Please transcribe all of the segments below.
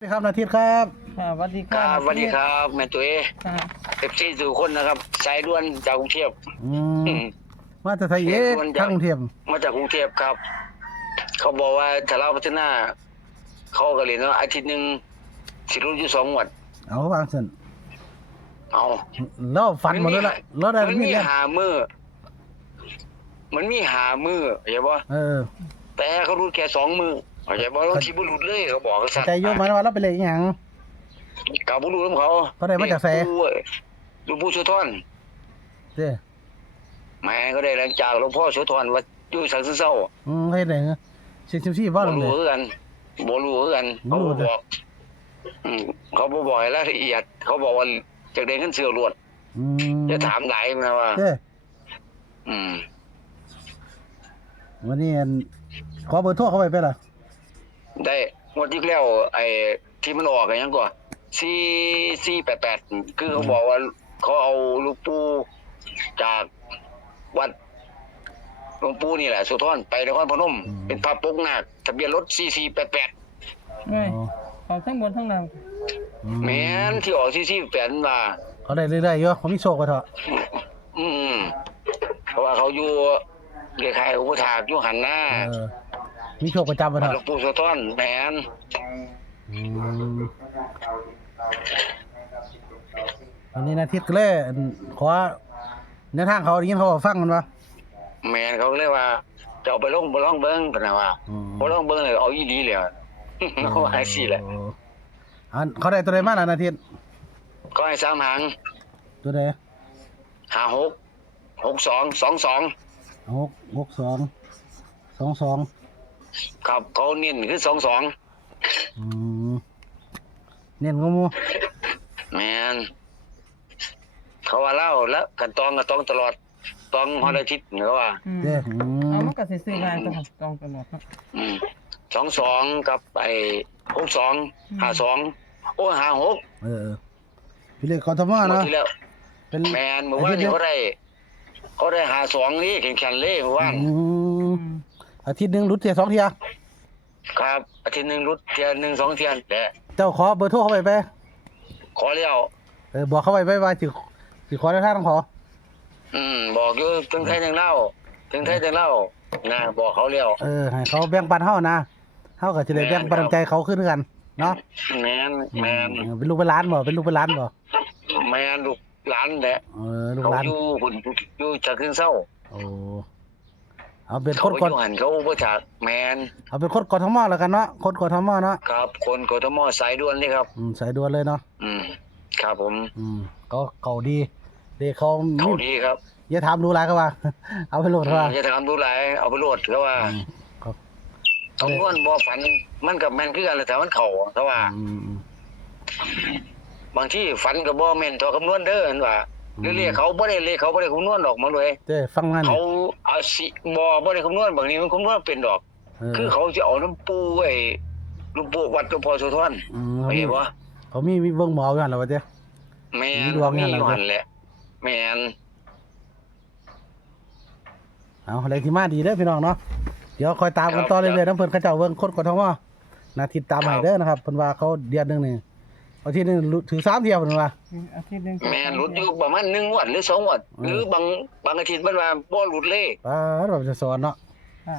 สวัสดีครับนาทิตครับสวัสดีค ค รั รั บบ สวัสดีครับแม่ตุ้ย ค่ะ เอฟซีสู่คนนะครับสายด่วนจากกรุงเทพ มาจะไทยเอกทางกรุงเทพ มาจากกรุงเทพครับ เขาบอกว่าถ้าเราพัฒนาเขาก็เรียนว่าอาทิตย์หนึ่งสิรู้อยู่2 วัน เอาวางเส้น เอา เราฝันหมดเลยละเราได้ มัน มี มี เรื่อง หามือมันมีหามือเข้าใจป่ะ แต่เขารู้แค่2 มือเข้าใจป่ะบางทีบ่รู้เลยเขาบอกเขาสั่น ใจโยมมาว่าเราไปเลยอหย่าง กับบ่รู้นำเขา เขาได้มาจากไส หลวงปู่โสธร เด้ แม่ก็ได้หลังจากหลวงพ่อโสธรว่าอยู่สังซึเศร้า ให้ได้เงี้ย14ว่า บ่ ลงเล รู้ ย คือกันบ่รู้คือกัน บ่ เขา รู้ บ่ เด้อ บอกเขาบ่บอกให้รายละเอียด เขาบอกว่าจากได้เงินเสือรวดจะถามหลายนะว่า เด้ อืม วันนี้ขอเบอร์โทรเขาไปล่ะ ได้งวดที่แล้วไอ้ที่มันออกกันยังก่อน4488คือเขาบอกว่าเขาเอาลูกปู่จากวัดหลวงปู่นี่แหละโสธรไปนครพนมเป็นพระปกนาคทะเบียนรถ4488 เฮ้ยขอทั้งบนทั้งล่าง แม่นที่ออก4488นั่นว่า เขาได้เรื่อยๆอยู่เขามีโชคกว่าเถอะ อืมเพราะว่าเขาอยู่เรียกใครอุปถากอยู่หันหน้า มีโชคประจำกว่าเถ หลว อะ งปู่โสธรแม่น วันนี้นาทิตก็เลยขอแนวทางเขาได้ยินเขาฟังมันวะ แม่นเขาก็เลยว่าจะเอาไปลงบ่ลองเบิ่งปะนะว่าบ่ลองเบิ่งเลยเอาอีหลีเลยเขาว่าสิแหละ เขาได้ตัวใดมาล่ะนาทิต ก็ให้3 หาง ตัวใด 56 62 22 66222ครับเขาเน้นคือ22 เน้นงูมู แม่นเขาว่าเล่าแล้วกันตองก็ต้องตลอดตองฮอดอาทิตย์เขาว่า เด้ เอามันก็สิซื้อง่ายตัวตองตลอดเนาะ 22กับไอ้62 52โอ้56 พี่เล็กกทม หมด เนาะ ที่แล้ว เป็น แมนเมื่อวานนี้เขาได้52นี่แข่งๆเลยเมื่อวาน อาทิตย์หนึงรุดเที่ย2เที่ย ครับอาทิตย์หนึงรุดเที่ย1 2เที่ยแหละ เจ้าขอเบอร์โทรเขาไป ขอแล้ว บอกเขาไปว่าสิขอได้ทางต้องขอ บอกอยู่ถึงไทยถึงเล่านะบอกเขาแล้ว ให้เขาแบ่งปันเฮานะเฮาก็สิได้แบ่งปันน้ำใจเขาขึ้นกันเนาะ แมน เป็นลูกเป็นหลานบ่เป็นลูกเป็นหลานบ่ แมนลูกหลานแหละ ลูก เขา หลาน อยู่จากขึ้นเศร้า โอ้เอาเป็นค เขา น อก ด ยู่หันเขาบ่จากแมน เอาเป็นคนกทมแล้วกันเนาะคนกทมเนาะ ครับคนกทมสายด่วนนี่ครับ สายด่วนเลยเนาะ ครับผม ก็เก่าดีเด็กเขา เขาดีครับ อย่าถามดูหลายก็ว่า เอาไปโหลดเขาว่า จะทำดูหลายเอาไปโหลดเขาว่า คำนวณบ่ฝันมันกับแม่นคือกันแหละแต่มันเข้าแต่ว่า บางที่ฝันก็บ่แม่นตัวคำนวณเด้อเห็นว่าหรือเลขเขาบ่ได้เลขเขาบ่ได้คำนวณดอกมาเลย เจ้ฟังนั่น เขาเอาสิบ่ได้คำนวณบางทีมันคำนวณเป็นดอก คือเขาสิเอาน้ำปูไอ้ลูกปูวัดหลวงพ่อโสธรเข้าใจบ่ เขามีเบิ่งหมออยู่หั่นล่ะว่าเจ้ แม่น มีดวง มี นั่นแหละ อยู่หั่นแหละแม่น เอาอะไรที่มาดีเด้อพี่น้องเนาะเดี๋ยวคอยตามกันต่อเรื่อยๆน้ำเพิ่นเขาเจ้าเบิ่งคนกทมนาทิตตามให้เด้อนะครับเพิ่นว่าเขาเดือนนึงนี่อาทิตย์นึงถือ3เที่ยวเพิ่นว่า อาทิตย์นึง แม่นหลุดอยู่ประมาณ1 วันหรือ2 วันหรือบางอาทิตย์มันว่าบ่หลุดเลย แบบจะสอนเนาะ ค่ะ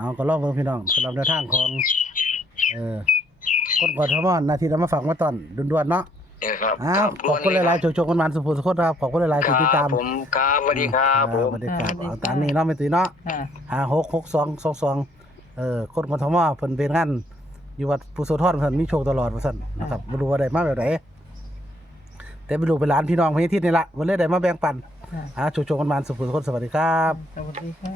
เอาก็ลองเบิ่งพี่น้องสำหรับแนวทางของคนกทมนาทิตเอามาฝากมาตอนด่วนๆเนาะ ครับ ขอบคุณหลายๆโชคๆกันมันสุขสุขครับขอบคุณหลายๆที่ติดตาม ผมครับสวัสดีครับผม สวัสดีครับเอาตามนี้เนาะไม่ตื่นเนาะ 566222คนกทมเพิ่นเป็นงานอยู่วัดพุทธโสธรเพิ่นมีโชคตลอดว่าซั่นนะครับบ่รู้ว่าได้มาแบบใดแต่บ่รู้เป็นหลานพี่น้องพญาทิตนี่ล่ะเพิ่นเลยได้มาแบ่งปันโชคๆกันมันสุขสุขสวัสดีครับ สวัสดีค่ะ